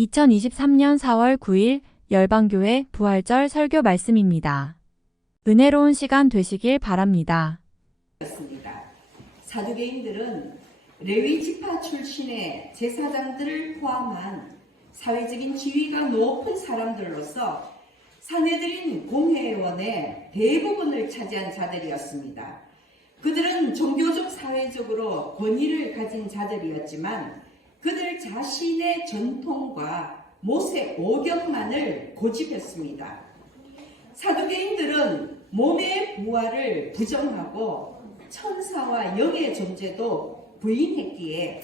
2023년 4월 9일 열방교회 부활절 설교 말씀입니다. 은혜로운 시간 되시길 바랍니다. 사두개인들은 레위 지파 출신의 제사장들을 포함한 사회적인 지위가 높은 사람들로서 사내들인 공회원의 대부분을 차지한 자들이었습니다. 그들은 종교적 사회적으로 권위를 가진 자들이었지만 그들 자신의 전통과 모세 오경만을 고집했습니다. 사두개인들은 몸의 부활을 부정하고 천사와 영의 존재도 부인했기에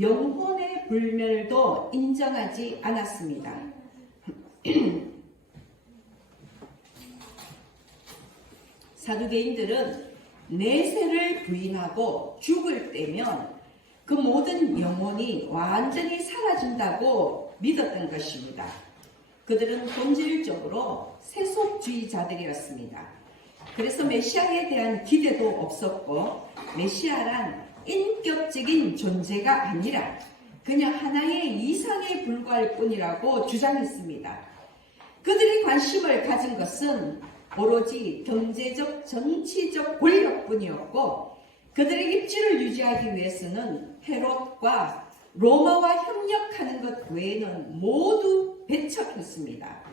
영혼의 불멸도 인정하지 않았습니다. 사두개인들은 내세를 부인하고 죽을 때면 그 모든 영혼이 완전히 사라진다고 믿었던 것입니다. 그들은 본질적으로 세속주의자들이었습니다. 그래서 메시아에 대한 기대도 없었고 메시아란 인격적인 존재가 아니라 그냥 하나의 이상에 불과할 뿐이라고 주장했습니다. 그들이 관심을 가진 것은 오로지 경제적, 정치적 권력뿐이었고 그들의 입지를 유지하기 위해서는 헤롯과 로마와 협력하는 것 외에는 모두 배척했습니다.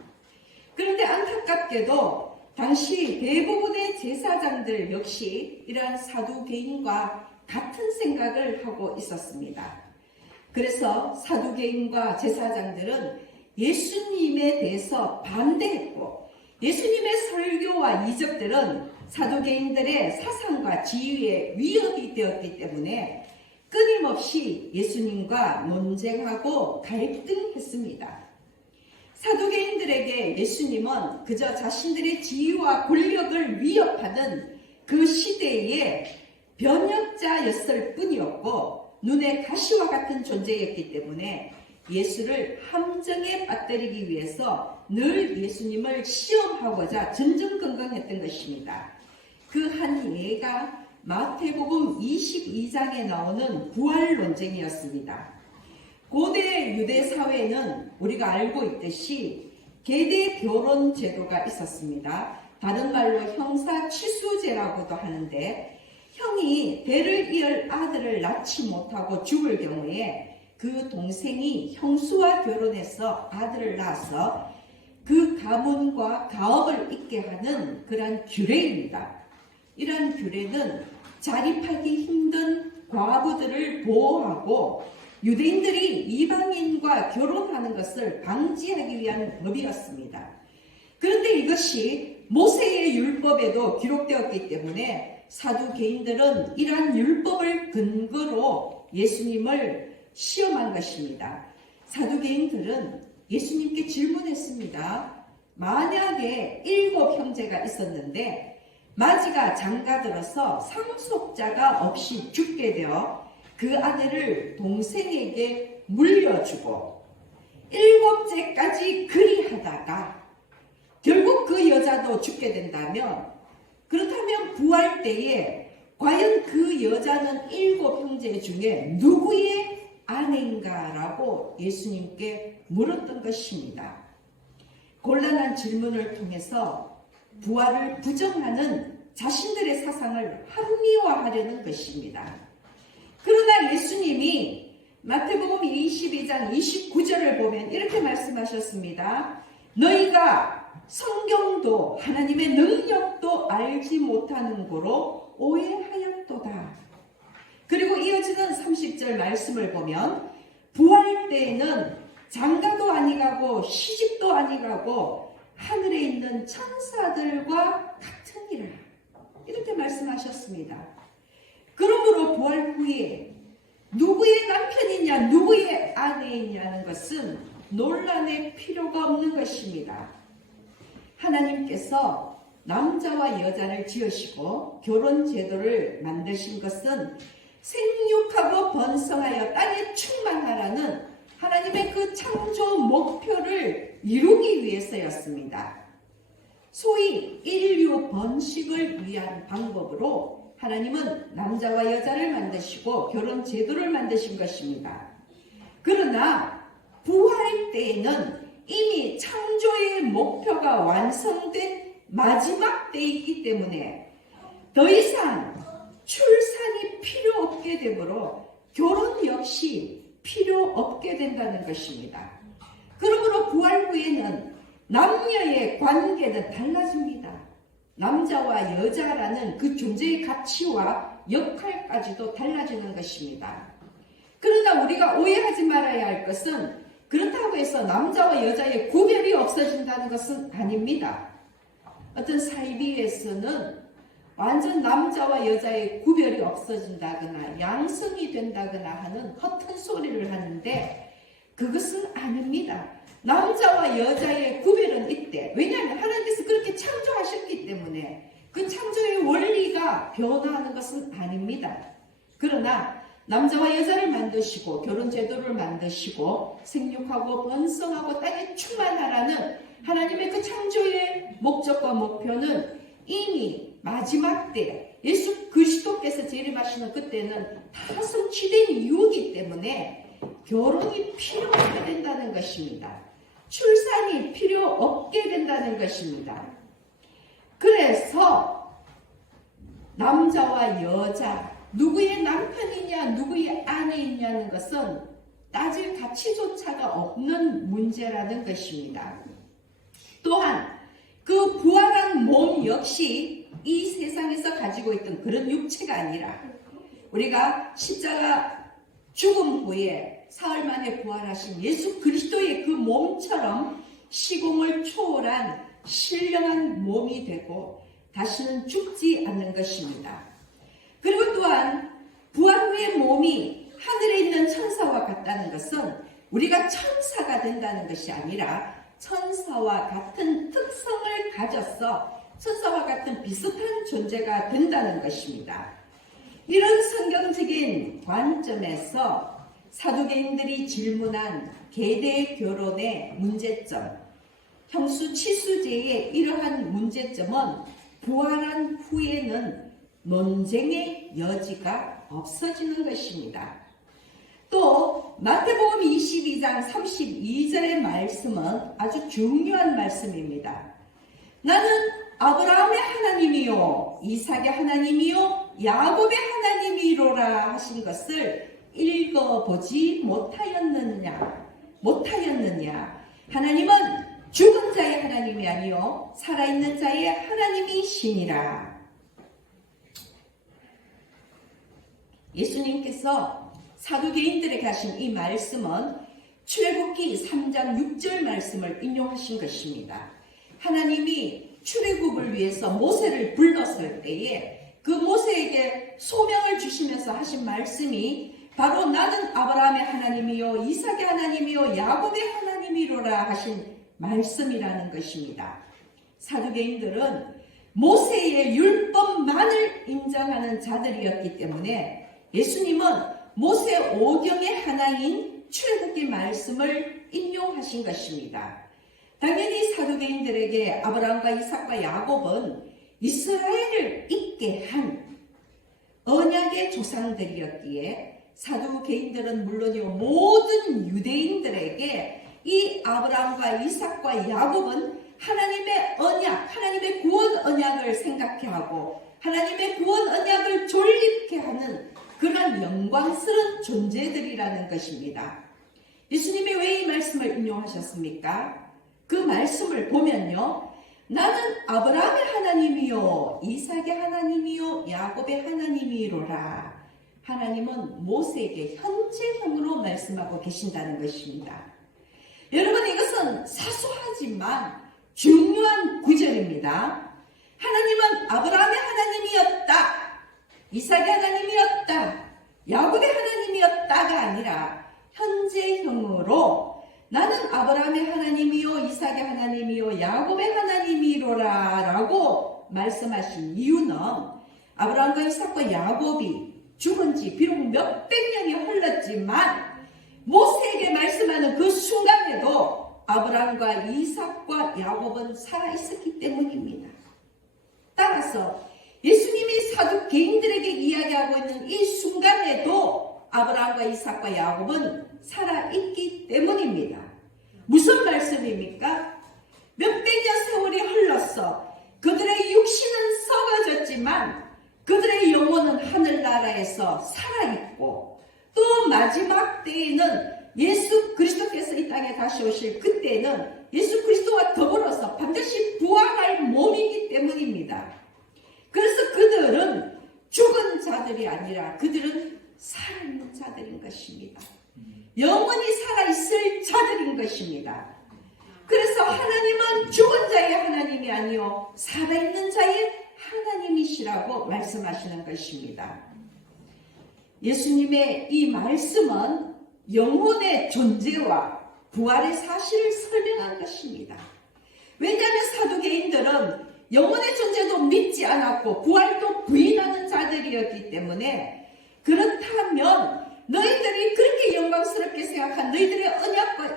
그런데 안타깝게도 당시 대부분의 제사장들 역시 이러한 사두개인과 같은 생각을 하고 있었습니다. 그래서 사두개인과 제사장들은 예수님에 대해서 반대했고 예수님의 설교와 이적들은 사두개인들의 사상과 지위에 위협이 되었기 때문에 끊임없이 예수님과 논쟁하고 갈등했습니다. 사두개인들에게 예수님은 그저 자신들의 지위와 권력을 위협하는 그 시대의 변혁자였을 뿐이었고 눈에 가시와 같은 존재였기 때문에 예수를 함정에 빠뜨리기 위해서 늘 예수님을 시험하고자 전전긍긍했던 것입니다. 그 한 예가 마태복음 22장에 나오는 부활 논쟁이었습니다. 고대 유대 사회는 우리가 알고 있듯이 계대 결혼 제도가 있었습니다. 다른 말로 형사 취수제라고도 하는데 형이 대를 이을 아들을 낳지 못하고 죽을 경우에 그 동생이 형수와 결혼해서 아들을 낳아서 그 가문과 가업을 잇게 하는 그러한 규례입니다. 이러한 규례는 자립하기 힘든 과부들을 보호하고 유대인들이 이방인과 결혼하는 것을 방지하기 위한 법이었습니다. 그런데 이것이 모세의 율법에도 기록되었기 때문에 사두개인들은 이러한 율법을 근거로 예수님을 시험한 것입니다. 사두개인들은 예수님께 질문했습니다. 만약에 7 형제가 있었는데 마지가 장가들어서 상속자가 없이 죽게 되어 그 아내를 동생에게 물려주고 7째까지 그리하다가 결국 그 여자도 죽게 된다면 그렇다면 부활 때에 과연 그 여자는 7 형제 중에 누구의 아내인가라고 예수님께 물었던 것입니다. 곤란한 질문을 통해서 부활을 부정하는 자신들의 사상을 합리화하려는 것입니다. 그러나 예수님이 마태복음 22장 29절을 보면 이렇게 말씀하셨습니다. 너희가 성경도 하나님의 능력도 알지 못하는 고로 오해하였도다. 그리고 이어지는 30절 말씀을 보면 부활 때에는 장가도 아니가고 시집도 아니가고 하늘에 있는 천사들과 같으니라. 이렇게 말씀하셨습니다. 그러므로 부활 후에 누구의 남편이냐 누구의 아내이냐는 것은 논란의 필요가 없는 것입니다. 하나님께서 남자와 여자를 지으시고 결혼 제도를 만드신 것은 생육하고 번성하여 땅에 충만하라는 하나님의 그 창조 목표를 이루기 위해서였습니다. 소위 인류 번식을 위한 방법으로 하나님은 남자와 여자를 만드시고 결혼 제도를 만드신 것입니다. 그러나 부활 때에는 이미 창조의 목표가 완성된 마지막 때이기 때문에 더 이상 출산이 필요 없게 되므로 결혼 역시 필요 없게 된다는 것입니다. 그러므로 부활 후에는 남녀의 관계는 달라집니다. 남자와 여자라는 그 존재의 가치와 역할까지도 달라지는 것입니다. 그러나 우리가 오해하지 말아야 할 것은 그렇다고 해서 남자와 여자의 구별이 없어진다는 것은 아닙니다. 어떤 사이비에서는 완전 남자와 여자의 구별이 없어진다거나 양성이 된다거나 하는 허튼 소리를 하는데 그것은 아닙니다. 남자와 여자의 구별은 있대. 왜냐하면 하나님께서 그렇게 창조하셨기 때문에 그 창조의 원리가 변화하는 것은 아닙니다. 그러나 남자와 여자를 만드시고 결혼제도를 만드시고 생육하고 번성하고 땅에 충만하라는 하나님의 그 창조의 목적과 목표는 이미 마지막 때 예수 그리스도께서 재림하시는 그때는 다 성취된 이유이기 때문에 결혼이 필요 없게 된다는 것입니다. 출산이 필요 없게 된다는 것입니다. 그래서 남자와 여자 누구의 남편이냐 누구의 아내이냐는 것은 따질 가치조차가 없는 문제라는 것입니다. 또한 그 부활한 몸 역시 이 세상에서 가지고 있던 그런 육체가 아니라 우리가 십자가 죽음 후에 사흘 만에 부활하신 예수 그리스도의 그 몸처럼 시공을 초월한 신령한 몸이 되고 다시는 죽지 않는 것입니다. 그리고 또한 부활 후의 몸이 하늘에 있는 천사와 같다는 것은 우리가 천사가 된다는 것이 아니라 천사와 같은 특성을 가져서 천사와 같은 비슷한 존재가 된다는 것입니다. 이런 성경적인 관점에서 사두개인들이 질문한 계대 결혼의 문제점, 형수 치수제의 이러한 문제점은 부활한 후에는 논쟁의 여지가 없어지는 것입니다. 또 마태복음 22장 32절의 말씀은 아주 중요한 말씀입니다. 나는 아브라함의 하나님이요 이삭의 하나님이요 야곱의 하나님이로라 하신 것을 읽어보지 못하였느냐. 하나님은 죽은 자의 하나님이 아니요 살아있는 자의 하나님이시니라. 예수님께서 사두개인들에게 하신 이 말씀은 출애굽기 3장 6절 말씀을 인용하신 것입니다. 하나님이 출애굽을 위해서 모세를 불렀을 때에 그 모세에게 소명을 주시면서 하신 말씀이 바로 나는 아브라함의 하나님이요 이삭의 하나님이요 야곱의 하나님이로라 하신 말씀이라는 것입니다. 사두개인들은 모세의 율법만을 인정하는 자들이었기 때문에 예수님은 모세 오경의 하나인 출애굽기 말씀을 인용하신 것입니다. 당연히 사두개인들에게 아브라함과 이삭과 야곱은 이스라엘을 잇게 한 언약의 조상들이었기에 사두개인들은 물론이요 모든 유대인들에게 이 아브라함과 이삭과 야곱은 하나님의 언약, 하나님의 구원 언약을 생각해 하고 하나님의 구원 언약을 존립케 하는 그런 영광스러운 존재들이라는 것입니다. 예수님이 왜 이 말씀을 인용하셨습니까? 그 말씀을 보면요. 나는 아브라함의 하나님이요 이삭의 하나님이요 야곱의 하나님이로라. 하나님은 모세에게 현재형으로 말씀하고 계신다는 것입니다. 여러분 이것은 사소하지만 중요한 구절입니다. 하나님은 아브라함의 하나님이었다. 이삭의 하나님이었다. 야곱의 하나님이었다가 아니라 현재형으로 나는 아브라함의 하나님이요 이삭의 하나님이요 야곱의 하나님이로라 라고 말씀하신 이유는 아브라함과 이삭과 야곱이 죽은 지 비록 몇백 년이 흘렀지만 모세에게 말씀하는 그 순간에도 아브라함과 이삭과 야곱은 살아있었기 때문입니다. 따라서 예수님이 사두개인들에게 이야기하고 있는 이 순간에도 아브라함과 이삭과 야곱은 살아있기 때문입니다. 무슨 말씀입니까? 몇백 년 세월이 흘렀어. 그들의 육신은 썩어졌지만 그들의 영혼은 하늘나라에서 살아있고, 또 마지막 때에는 예수 그리스도께서 이 땅에 다시 오실 그때는 예수 그리스도와 더불어서 반드시 부활할 몸이기 때문입니다. 그래서 그들은 죽은 자들이 아니라 그들은 살아있는 자들인 것입니다. 영원히 살아있을 자들인 것입니다. 그래서 하나님은 죽은 자의 하나님이 아니요 살아있는 자의 하나님이시라고 말씀하시는 것입니다. 예수님의 이 말씀은 영혼의 존재와 부활의 사실을 설명한 것입니다. 왜냐하면 사두개인들은 영혼의 존재도 믿지 않았고 부활도 부인하는 자들이었기 때문에, 그렇다면 너희들이 그렇게 영광스럽게 생각한 너희들의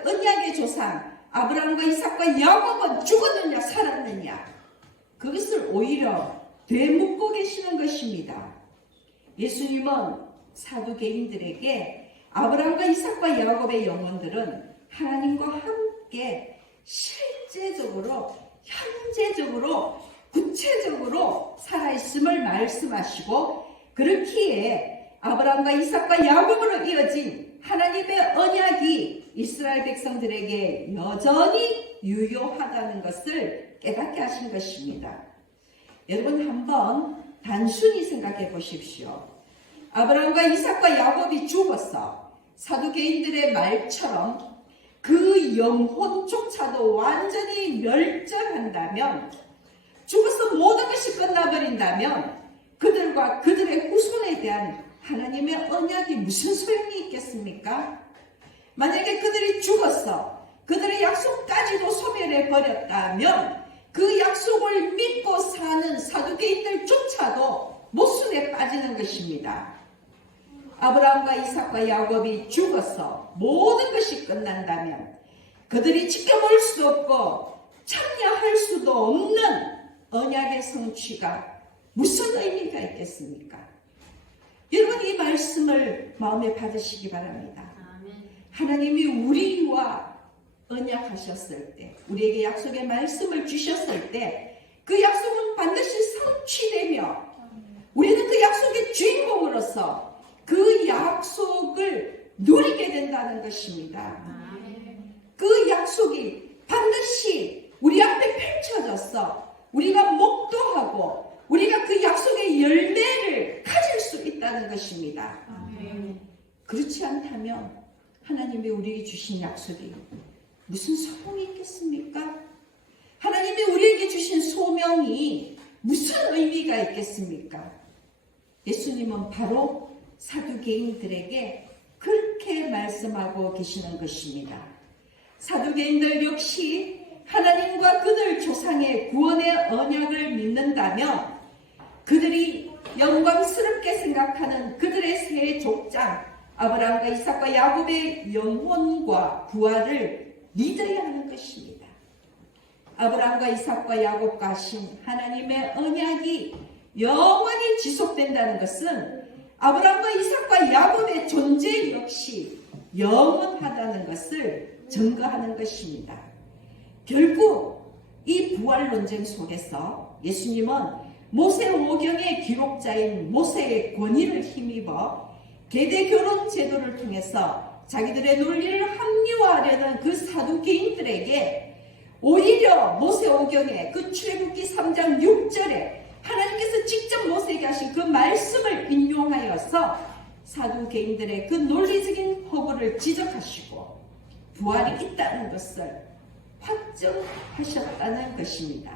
언약의 조상 아브라함과 이삭과 야곱은 죽었느냐 살았느냐, 그것을 오히려 되묻고 계시는 것입니다. 예수님은 사두개인들에게 아브라함과 이삭과 야곱의 영혼들은 하나님과 함께 실제적으로, 현재적으로, 구체적으로 살아있음을 말씀하시고, 그렇기에 아브라함과 이삭과 야곱으로 이어진 하나님의 언약이 이스라엘 백성들에게 여전히 유효하다는 것을 깨닫게 하신 것입니다. 여러분, 한번 단순히 생각해 보십시오. 아브라함과 이삭과 야곱이 죽었어. 사두개인들의 말처럼 그 영혼조차도 완전히 멸절한다면, 죽어서 모든 것이 끝나버린다면 그들과 그들의 후손에 대한 하나님의 언약이 무슨 소용이 있겠습니까? 만약에 그들이 죽었어 그들의 약속까지도 소멸해 버렸다면 그 약속을 믿고 사는 사두개인들조차도 모순에 빠지는 것입니다. 아브라함과 이삭과 야곱이 죽어서 모든 것이 끝난다면 그들이 지켜볼 수 없고 참여할 수도 없는 언약의 성취가 무슨 의미가 있겠습니까? 여러분, 이 말씀을 마음에 받으시기 바랍니다. 하나님이 우리와 언약하셨을 때, 우리에게 약속의 말씀을 주셨을 때 그 약속은 반드시 성취되며 우리는 그 약속의 주인공으로서 그 약속을 누리게 된다는 것입니다. 그 약속이 반드시 우리 앞에 펼쳐져서 우리가 목도하고 우리가 그 약속의 열매를 가질 수 있다는 것입니다. 그렇지 않다면 하나님이 우리에게 주신 약속이 무슨 소용이 있겠습니까? 하나님이 우리에게 주신 소명이 무슨 의미가 있겠습니까? 예수님은 바로 사두개인들에게 그렇게 말씀하고 계시는 것입니다. 사두개인들 역시 하나님과 그들 조상의 구원의 언약을 믿는다면 그들이 영광스럽게 생각하는 그들의 세 족장 아브라함과 이삭과 야곱의 영혼과 부활을 믿어야 하는 것입니다. 아브라함과 이삭과 야곱과 하신 하나님의 언약이 영원히 지속된다는 것은 아브라함과 이삭과 야곱의 존재 역시 영원하다는 것을 증거하는 것입니다. 결국 이 부활 논쟁 속에서 예수님은 모세 오경의 기록자인 모세의 권위를 힘입어 계대 결혼 제도를 통해서 자기들의 논리를 합리화하려는 그 사두개인들에게 오히려 모세 오경의 그 출애굽기 3장 6절에 하나님께서 직접 모세에게 하신 그 말씀을 인용하여서 사두개인들의 그 논리적인 허구를 지적하시고 부활이 있다는 것을 확정하셨다는 것입니다.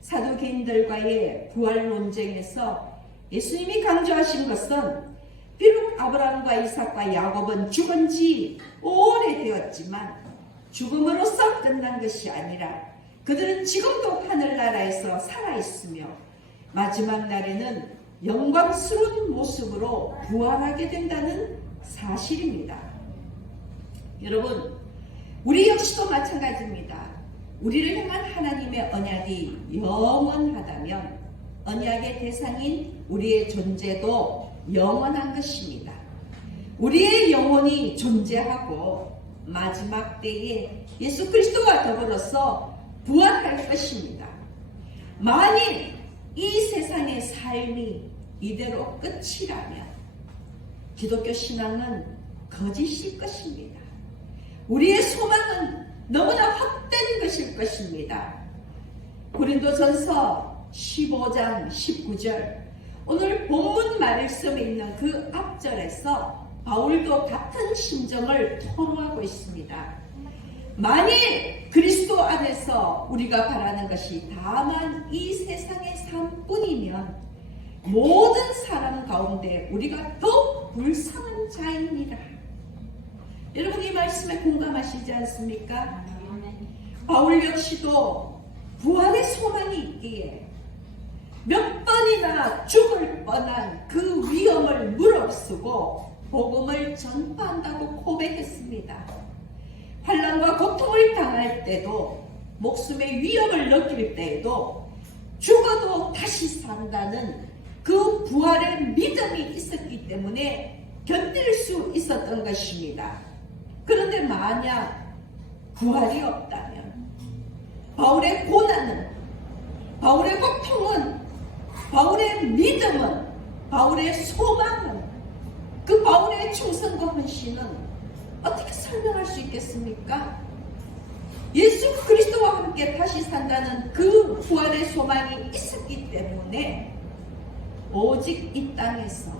사두개인들과의 부활 논쟁에서 예수님이 강조하신 것은 비록 아브라함과 이삭과 야곱은 죽은 지 오래되었지만 죽음으로써 끝난 것이 아니라 그들은 지금도 하늘나라에서 살아있으며 마지막 날에는 영광스러운 모습으로 부활하게 된다는 사실입니다. 여러분, 우리 역시도 마찬가지입니다. 우리를 향한 하나님의 언약이 영원하다면 언약의 대상인 우리의 존재도 영원한 것입니다. 우리의 영혼이 존재하고 마지막 때에 예수 그리스도와 더불어서 부활할 것입니다. 만일 이 세상의 삶이 이대로 끝이라면 기독교 신앙은 거짓일 것입니다. 우리의 소망은 너무나 헛된 것일 것입니다. 고린도전서 15장 19절, 오늘 본문 말씀에 있는 그 앞절에서 바울도 같은 심정을 토로하고 있습니다. 만일 그리스도 안에서 우리가 바라는 것이 다만 이 세상의 삶뿐이면 모든 사람 가운데 우리가 더 불쌍한 자이니라. 여러분, 이 말씀에 공감하시지 않습니까? 바울 역시도 부활의 소망이 있기에 몇 번이나 죽을 뻔한 그 위험을 무릅쓰고 복음을 전파한다고 고백했습니다. 환난과 고통을 당할 때도, 목숨의 위험을 느낄 때에도 죽어도 다시 산다는 그 부활의 믿음이 있었기 때문에 견딜 수 있었던 것입니다. 그런데 만약 부활이 없다면 바울의 고난은, 바울의 고통은, 바울의 믿음은, 바울의 소망은, 그 바울의 충성과 헌신은 어떻게 설명할 수 있겠습니까? 예수 그리스도와 함께 다시 산다는 그 부활의 소망이 있었기 때문에 오직 이 땅에서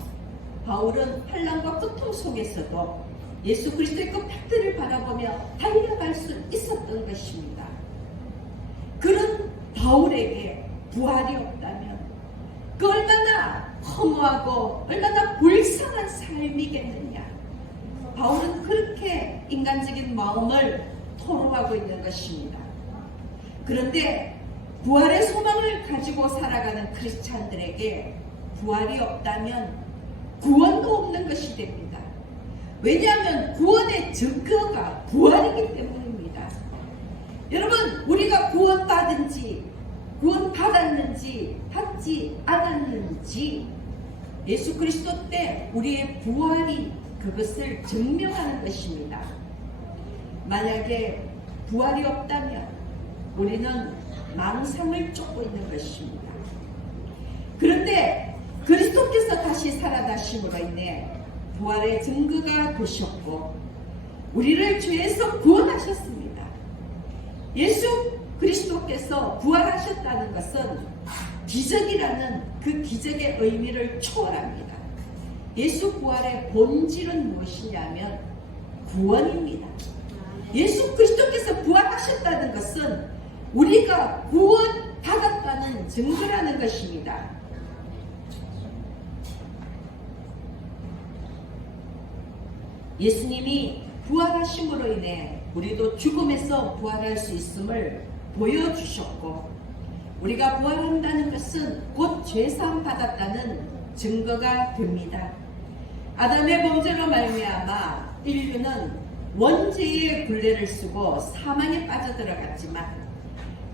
바울은 환난과 고통 속에서도 예수 그리스도의 그 팩트를 바라보며 달려갈 수 있었던 것입니다. 그런 바울에게 부활이 없다면 그 얼마나 허무하고 얼마나 불쌍한 삶이겠느냐. 바울은 그렇게 인간적인 마음을 토로하고 있는 것입니다. 그런데 부활의 소망을 가지고 살아가는 크리스찬들에게 부활이 없다면 구원도 없는 것이 됩니다. 왜냐하면 구원의 증거가 부활이기 때문입니다. 여러분, 우리가 구원받은지, 구원받았는지, 받지 않았는지 예수 그리스도 때 우리의 부활이 그것을 증명하는 것입니다. 만약에 부활이 없다면 우리는 망상을 쫓고 있는 것입니다. 그런데 그리스도께서 다시 살아나심으로 인해 부활의 증거가 되셨고 우리를 죄에서 구원하셨습니다. 예수 그리스도께서 부활하셨다는 것은 기적이라는 그 기적의 의미를 초월합니다. 예수 부활의 본질은 무엇이냐면 구원입니다. 예수 그리스도께서 부활하셨다는 것은 우리가 구원받았다는 증거라는 것입니다. 예수님이 부활하심으로 인해 우리도 죽음에서 부활할 수 있음을 보여주셨고, 우리가 부활한다는 것은 곧 죄사함 받았다는 증거가 됩니다. 아담의 범죄로 말미암아 인류는 원죄의 굴레를 쓰고 사망에 빠져들어갔지만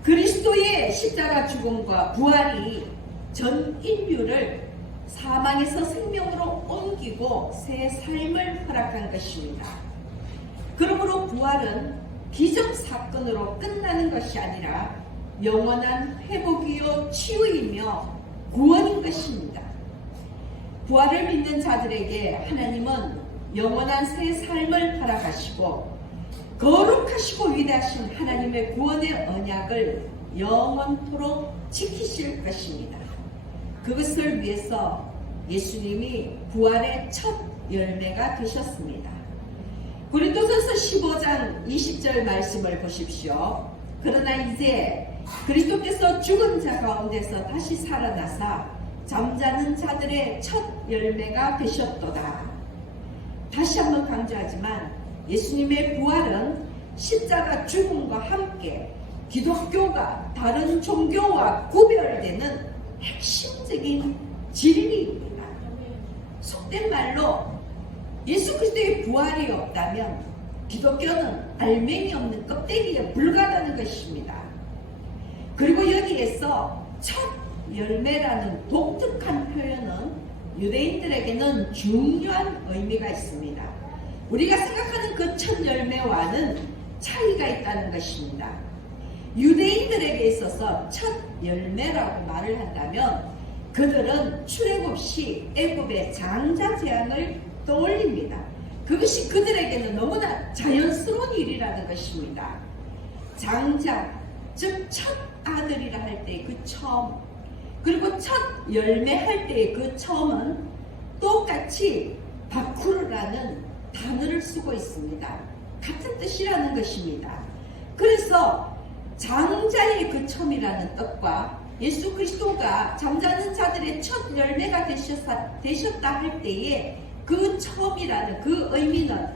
그리스도의 십자가 죽음과 부활이 전 인류를 사망에서 생명으로 옮기고 새 삶을 허락한 것입니다. 그러므로 부활은 기적 사건으로 끝나는 것이 아니라 영원한 회복이요 치유이며 구원인 것입니다. 부활을 믿는 자들에게 하나님은 영원한 새 삶을 허락하시고 거룩하시고 위대하신 하나님의 구원의 언약을 영원토록 지키실 것입니다. 그것을 위해서 예수님이 부활의 첫 열매가 되셨습니다. 고린도전서 15장 20절 말씀을 보십시오. 그러나 이제 그리스도께서 죽은 자 가운데서 다시 살아나사 잠자는 자들의 첫 열매가 되셨도다. 다시 한번 강조하지만 예수님의 부활은 십자가 죽음과 함께 기독교가 다른 종교와 구별되는 핵심적인 진리입니다. 속된 말로 예수 그리스도의 부활이 없다면 기독교는 알맹이 없는 껍데기에 불과하다는 것입니다. 그리고 여기에서 첫 열매라는 독특한 표현은 유대인들에게는 중요한 의미가 있습니다. 우리가 생각하는 그 첫 열매와는 차이가 있다는 것입니다. 유대인들에게 있어서 첫 열매라고 말을 한다면 그들은 출애굽 시 애굽의 장자 재앙을 떠올립니다. 그것이 그들에게는 너무나 자연스러운 일이라는 것입니다. 장자, 즉 첫 아들이라 할 때의 그 처음, 그리고 첫 열매 할 때의 그 처음은 똑같이 바쿠르라는 단어를 쓰고 있습니다. 같은 뜻이라는 것입니다. 그래서 장자의 그 처음이라는 뜻과 예수 그리스도가 잠자는 자들의 첫 열매가 되셨다 할 때에 그 처음이라는 그 의미는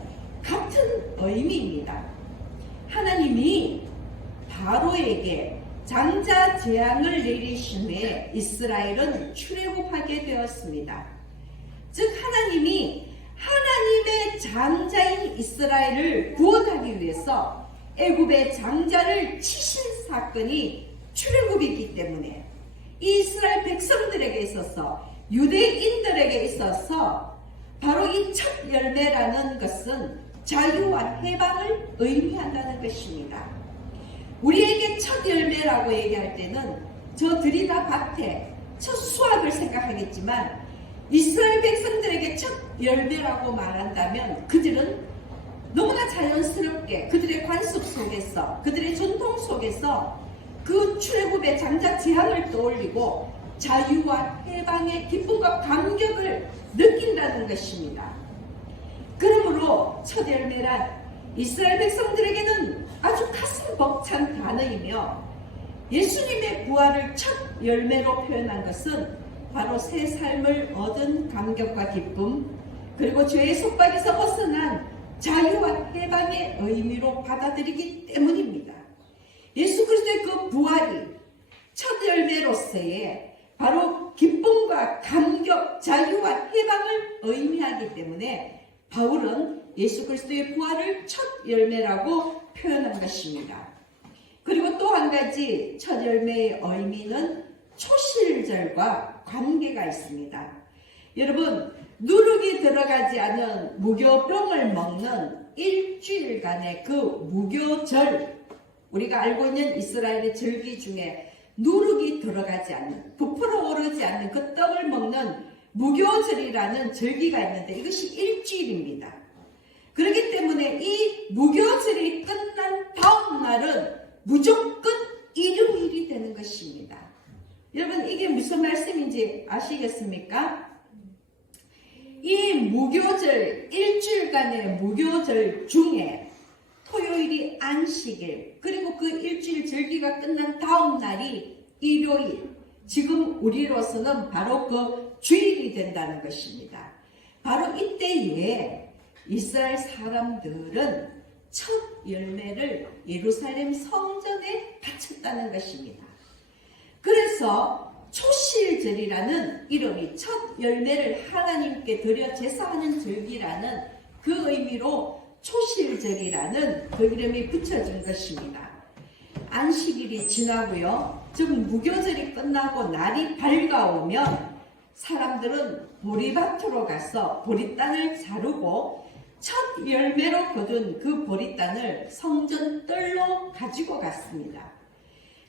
같은 의미입니다. 하나님이 바로에게 장자 재앙을 내리신 후에 이스라엘은 출애굽하게 되었습니다. 즉 하나님이 하나님의 장자인 이스라엘을 구원하기 위해서 애굽의 장자를 치신 사건이 출애굽이기 때문에 이 이스라엘 백성들에게 있어서 유대인들에게 있어서 바로 이 첫 열매라는 것은 자유와 해방을 의미한다는 것입니다. 우리에게 첫 열매라고 얘기할 때는 저 들이다 밭에 첫 수확을 생각하겠지만 이스라엘 백성들에게 첫 열매라고 말한다면 그들은 너무나 자연스럽게 그들의 관습 속에서 그들의 전통 속에서 그 출애굽의 장자 재앙을 떠올리고 자유와 해방의 기쁨과 감격을 느낀다는 것입니다. 그러므로 첫 열매란 이스라엘 백성들에게는 아주 가슴 벅찬 단어이며 예수님의 부활을 첫 열매로 표현한 것은 바로 새 삶을 얻은 감격과 기쁨, 그리고 죄의 속박에서 벗어난 자유와 해방의 의미로 받아들이기 때문입니다. 예수 그리스도의 그 부활이 첫 열매로서의 바로 기쁨과 감격, 자유와 해방을 의미하기 때문에 바울은 예수 그리스도의 부활을 첫 열매라고 표현한 것입니다. 그리고 또 한 가지 첫 열매의 의미는 초실절과 관계가 있습니다. 여러분, 누룩이 들어가지 않은 무교병을 먹는 일주일간의 그 무교절, 우리가 알고 있는 이스라엘의 절기 중에 누룩이 들어가지 않는, 부풀어 오르지 않는 그 떡을 먹는 무교절이라는 절기가 있는데 이것이 일주일입니다. 그렇기 때문에 이 무교절이 끝난 다음 날은 무조건 일요일이 되는 것입니다. 여러분, 이게 무슨 말씀인지 아시겠습니까? 이 무교절, 일주일간의 무교절 중에 토요일이 안식일, 그리고 그 일주일 절기가 끝난 다음 날이 일요일, 지금 우리로서는 바로 그 주일이 된다는 것입니다. 바로 이때에 이스라엘 사람들은 첫 열매를 예루살렘 성전에 바쳤다는 것입니다. 그래서 초실절이라는 이름이 첫 열매를 하나님께 드려 제사하는 절기라는 그 의미로 초실절이라는 그 이름이 붙여진 것입니다. 안식일이 지나고요, 즉 무교절이 끝나고 날이 밝아오면 사람들은 보리밭으로 가서 보리땅을 자르고 첫 열매로 거둔 그 보리땅을 성전 뜰로 가지고 갔습니다.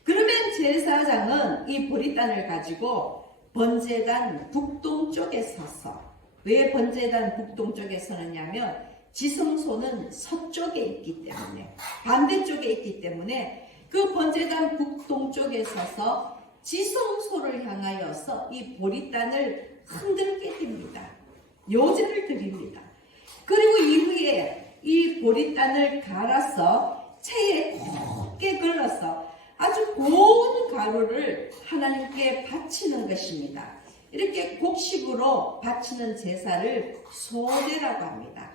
그러면 제사장은 이 보리땅을 가지고 번제단 북동쪽에 서서, 왜 번제단 북동쪽에 서느냐면 지성소는 서쪽에 있기 때문에, 반대쪽에 있기 때문에 그 번제단 북동쪽에 서서 지성소를 향하여서 이 보리땅을 흔들게 됩니다. 요제를 드립니다. 그리고 이후에 이 보리땅을 갈아서 체에 곱게 걸러서 아주 고운 가루를 하나님께 바치는 것입니다. 이렇게 곡식으로 바치는 제사를 소제라고 합니다.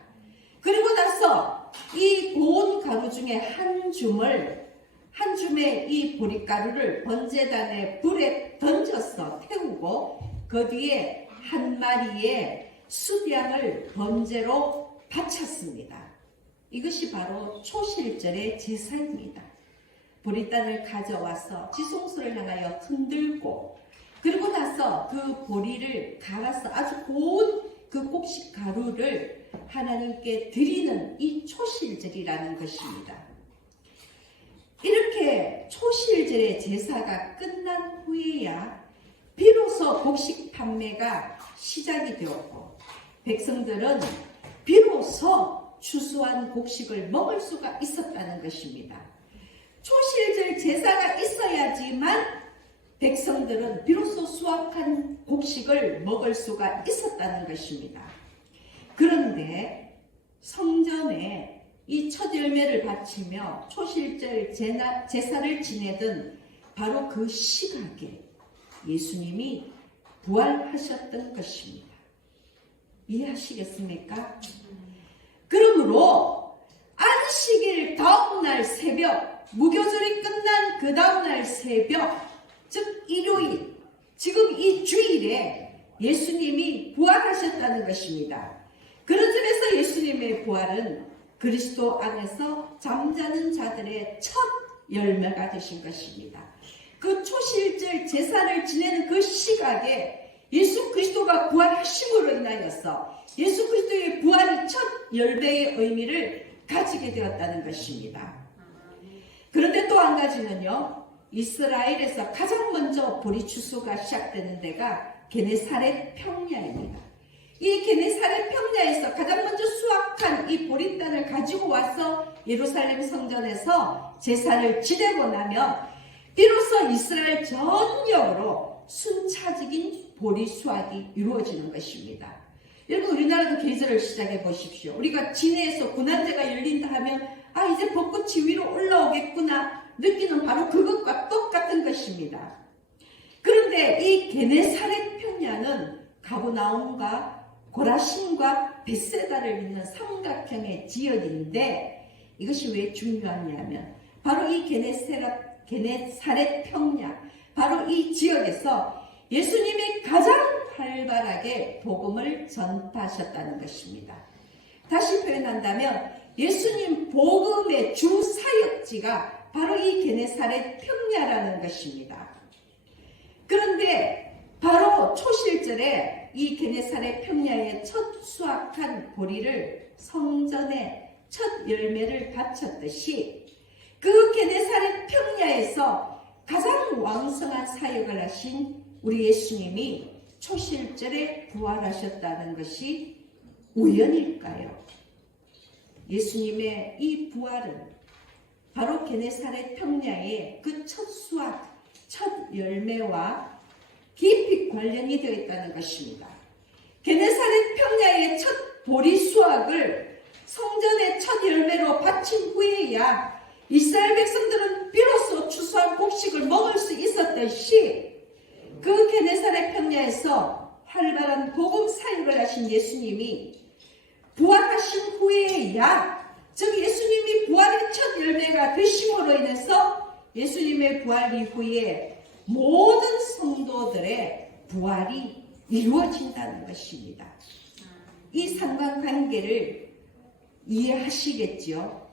그리고 나서 이 고운 가루 중에 한 줌의 이 보리가루를 번제단의 불에 던져서 태우고 그 뒤에 한 마리의 수량을 번제로 바쳤습니다. 이것이 바로 초실절의 제사입니다. 보리땅을 가져와서 지성소를 향하여 흔들고, 그리고 나서 그 보리를 갈아서 아주 고운 그 곡식 가루를 하나님께 드리는 이 초실절이라는 것입니다. 이렇게 초실절의 제사가 끝난 후에야 비로소 곡식 판매가 시작이 되었고 백성들은 비로소 추수한 곡식을 먹을 수가 있었다는 것입니다. 초실절 제사가 있어야지만 백성들은 비로소 수확한 곡식을 먹을 수가 있었다는 것입니다. 그런데 성전에 이 첫 열매를 바치며 초실절 제사를 지내던 바로 그 시각에 예수님이 부활하셨던 것입니다. 이해하시겠습니까? 그러므로 안식일 다음날 새벽, 무교절이 끝난 그 다음날 새벽, 즉 일요일, 지금 이 주일에 예수님이 부활하셨다는 것입니다. 그런 점에서 예수님의 부활은 그리스도 안에서 잠자는 자들의 첫 열매가 되신 것입니다. 그 초실절 제사를 지내는 그 시각에 예수 그리스도가 부활하심으로 인하여서 예수 그리스도의 부활이 첫 열매의 의미를 가지게 되었다는 것입니다. 그런데 또 한 가지는요, 이스라엘에서 가장 먼저 보리 추수가 시작되는 데가 게네사렛 평야입니다. 이 게네사렛 평야에서 가장 먼저 수확한 이 보리단을 가지고 와서 예루살렘 성전에서 제사를 지내고 나면 비로소 이스라엘 전역으로 순차적인 보리 수확이 이루어지는 것입니다. 여러분, 우리나라도 계절을 시작해 보십시오. 우리가 진해에서 군안제가 열린다 하면 이제 벚꽃이 위로 올라오겠구나 느끼는 바로 그것과 똑같은 것입니다. 그런데 이 게네사렛 평야는 가브나움과 고라신과 벳세다를 잇는 삼각형의 지역인데 이것이 왜 중요하냐면 바로 이 게네사렛 평야, 바로 이 지역에서 예수님이 가장 활발하게 복음을 전파하셨다는 것입니다. 다시 표현한다면 예수님 복음의 주 사역지가 바로 이 게네사렛 평야라는 것입니다. 그런데 바로 초실절에 이 게네사렛 평야에 첫 수확한 보리를 성전에 첫 열매를 바쳤듯이 그 게네사렛 평야에서 가장 왕성한 사역을 하신 우리 예수님이 초실절에 부활하셨다는 것이 우연일까요? 예수님의 이 부활은 바로 게네사렛 평야의 그 첫 수확, 첫 열매와 깊이 관련이 되어 있다는 것입니다. 게네사렛 평야의 첫 보리 수확을 성전의 첫 열매로 바친 후에야 이스라엘 백성들은 비로소 추수한 곡식을 먹을 수 있었듯이 그 게네사렛 평야에서 활발한 복음 사역을 하신 예수님이 부활하신 후에야, 즉 예수님이 부활의 첫 열매가 되심으로 인해서 예수님의 부활 이후에 모든 성도들의 부활이 이루어진다는 것입니다. 이 상관관계를 이해하시겠죠?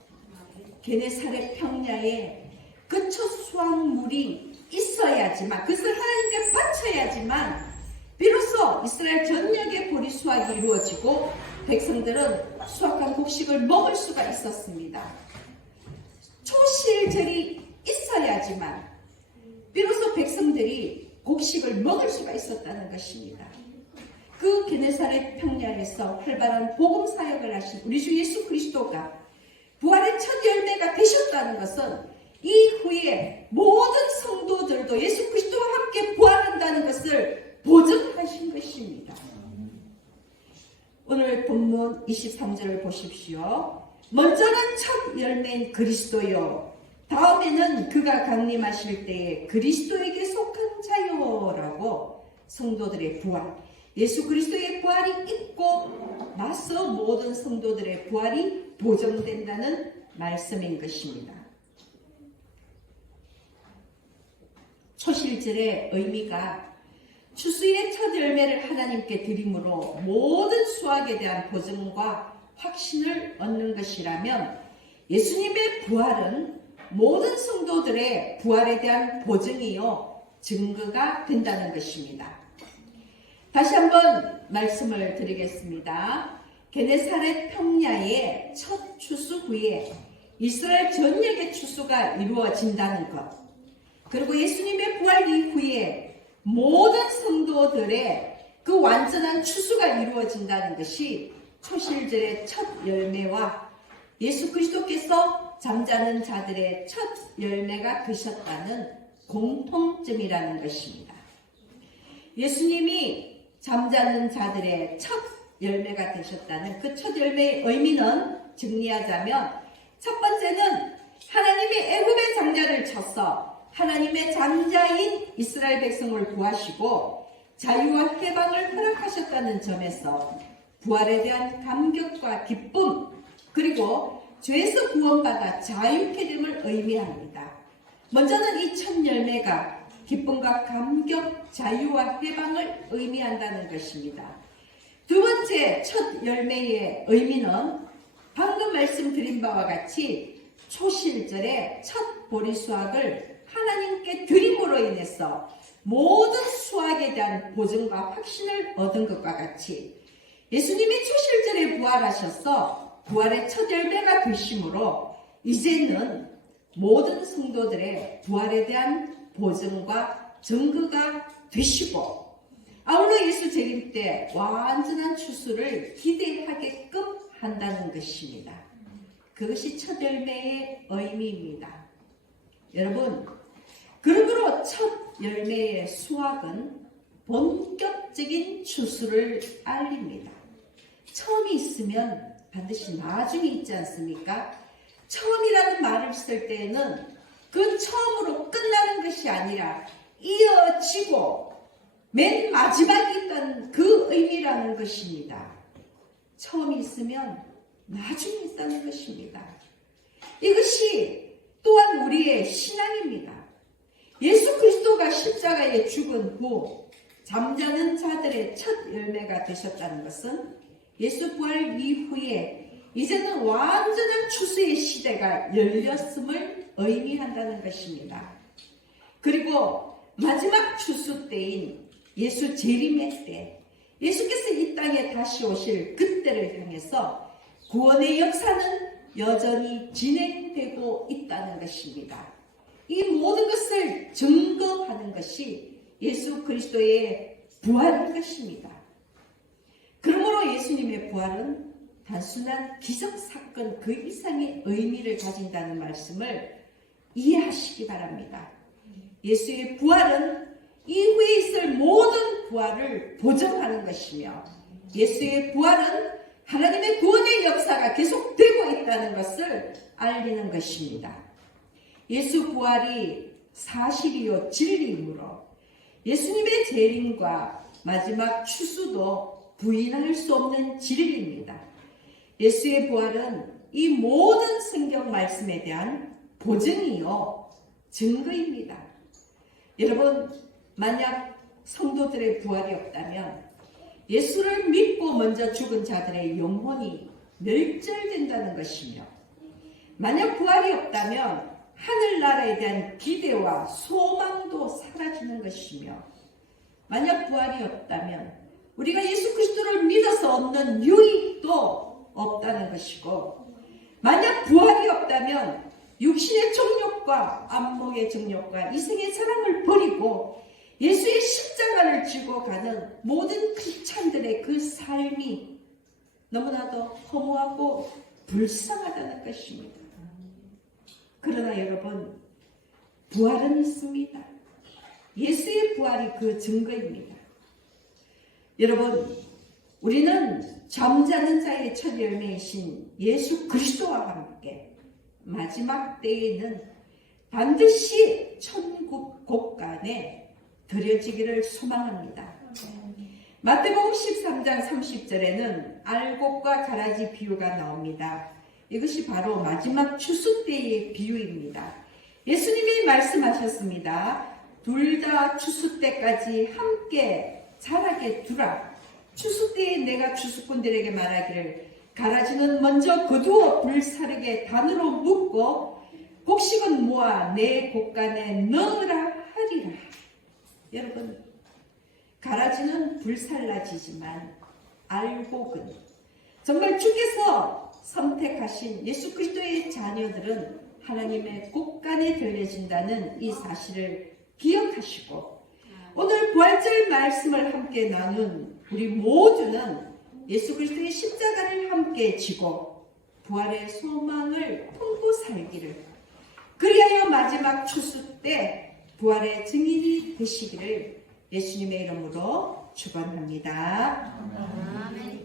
게네사렛 평야에 그 첫 수확물이 있어야지만, 그것을 하나님께 바쳐야지만 비로소 이스라엘 전역의 보리 수확이 이루어지고 백성들은 수확한 곡식을 먹을 수가 있었습니다. 초실절이 있어야지만 비로소 백성들이 곡식을 먹을 수가 있었다는 것입니다. 그 게네사렛 평야에서 활발한 복음 사역을 하신 우리 주 예수 그리스도가 부활의 첫 열매가 되셨다는 것은 이후에 모든 성도들도 예수 그리스도와 함께 부활한다는 것을 보증하신 것입니다. 오늘 본문 23절을 보십시오. 먼저는 첫 열매인 그리스도요, 다음에는 그가 강림하실 때에 그리스도에게 속한 자요라고 성도들의 부활, 예수 그리스도의 부활이 있고 나서 모든 성도들의 부활이 보정된다는 말씀인 것입니다. 초실절의 의미가 추수의 첫 열매를 하나님께 드림으로 모든 수확에 대한 보증과 확신을 얻는 것이라면, 예수님의 부활은 모든 성도들의 부활에 대한 보증이요 증거가 된다는 것입니다. 다시 한번 말씀을 드리겠습니다. 게네사렛 평야의 첫 추수 후에 이스라엘 전역의 추수가 이루어진다는 것, 그리고 예수님의 부활 이후에 모든 성도들의 그 완전한 추수가 이루어진다는 것이 초실절의 첫 열매와 예수 그리스도께서 잠자는 자들의 첫 열매가 되셨다는 공통점이라는 것입니다. 예수님이 잠자는 자들의 첫 열매가 되셨다는 그 첫 열매의 의미는 정리하자면, 첫 번째는 하나님의 애굽의 장자를 쳐서 하나님의 장자인 이스라엘 백성을 구하시고 자유와 해방을 허락하셨다는 점에서 부활에 대한 감격과 기쁨, 그리고 죄에서 구원받아 자유케 됨을 의미합니다. 먼저는 이 첫 열매가 기쁨과 감격, 자유와 해방을 의미한다는 것입니다. 두 번째 첫 열매의 의미는 방금 말씀드린 바와 같이 초실절의 첫 보리 수확을 하나님께 드림으로 인해서 모든 수확에 대한 보증과 확신을 얻은 것과 같이 예수님이 초실절에 부활하셔서 부활의 첫 열매가 되심으로 이제는 모든 성도들의 부활에 대한 보증과 증거가 되시고, 아울러 예수 재림 때 완전한 추수를 기대하게끔 한다는 것입니다. 그것이 첫 열매의 의미입니다. 여러분, 그러므로 첫 열매의 수확은 본격적인 추수를 알립니다. 처음이 있으면 반드시 나중이 있지 않습니까? 처음이라는 말을 쓸 때에는 그 처음으로 끝나는 것이 아니라 이어지고 맨 마지막에 있다는 그 의미라는 것입니다. 처음이 있으면 나중에 있다는 것입니다. 이것이 또한 우리의 신앙입니다. 예수 그리스도가 십자가에 죽은 후 잠자는 자들의 첫 열매가 되셨다는 것은 예수 부활 이후에 이제는 완전한 추수의 시대가 열렸음을 의미한다는 것입니다. 그리고 마지막 추수 때인 예수 재림의 때, 예수께서 이 땅에 다시 오실 그때를 향해서 구원의 역사는 여전히 진행되고 있다는 것입니다. 이 모든 것을 증거하는 것이 예수 그리스도의 부활인 것입니다. 그러므로 예수님의 부활은 단순한 기적사건 그 이상의 의미를 가진다는 말씀을 이해하시기 바랍니다. 예수의 부활은 이후에 있을 모든 부활을 보증하는 것이며, 예수의 부활은 하나님의 구원의 역사가 계속되고 있다는 것을 알리는 것입니다. 예수 부활이 사실이요 진리이므로 예수님의 재림과 마지막 추수도 부인할 수 없는 진리입니다. 예수의 부활은 이 모든 성경 말씀에 대한 보증이요 증거입니다. 여러분, 만약 성도들의 부활이 없다면 예수를 믿고 먼저 죽은 자들의 영혼이 멸절된다는 것이며, 만약 부활이 없다면 하늘나라에 대한 기대와 소망도 사라지는 것이며, 만약 부활이 없다면 우리가 예수 그리스도를 믿어서 얻는 유익도 없다는 것이고, 만약 부활이 없다면 육신의 정욕과 안목의 정욕과 이생의 사랑을 버리고 예수의 십자가를 지고 가는 모든 크리스찬들의 그 삶이 너무나도 허무하고 불쌍하다는 것입니다. 그러나 여러분, 부활은 있습니다. 예수의 부활이 그 증거입니다. 여러분, 우리는 잠자는 자의 첫 열매이신 예수 그리스도와 함께 마지막 때에는 반드시 천국 곳간에 드려지기를 소망합니다. 마태복음 13장 30절에는 알곡과 가라지 비유가 나옵니다. 이것이 바로 마지막 추수 때의 비유입니다. 예수님이 말씀하셨습니다. 둘 다 추수 때까지 함께 자라게 두라. 추수 때에 내가 추수꾼들에게 말하기를, 가라지는 먼저 거두어 불사르게 단으로 묶고 곡식은 모아 내 곡간에 넣으라 하리라. 여러분, 가라지는 불살라지지만 알곡은, 정말 주께서 선택하신 예수 그리스도의 자녀들은 하나님의 곳간에 들려진다는 이 사실을 기억하시고 오늘 부활절 말씀을 함께 나눈 우리 모두는 예수 그리스도의 십자가를 함께 지고 부활의 소망을 품고 살기를, 그리하여 마지막 추수 때 부활의 증인이 되시기를 예수님의 이름으로 축원합니다. 아멘.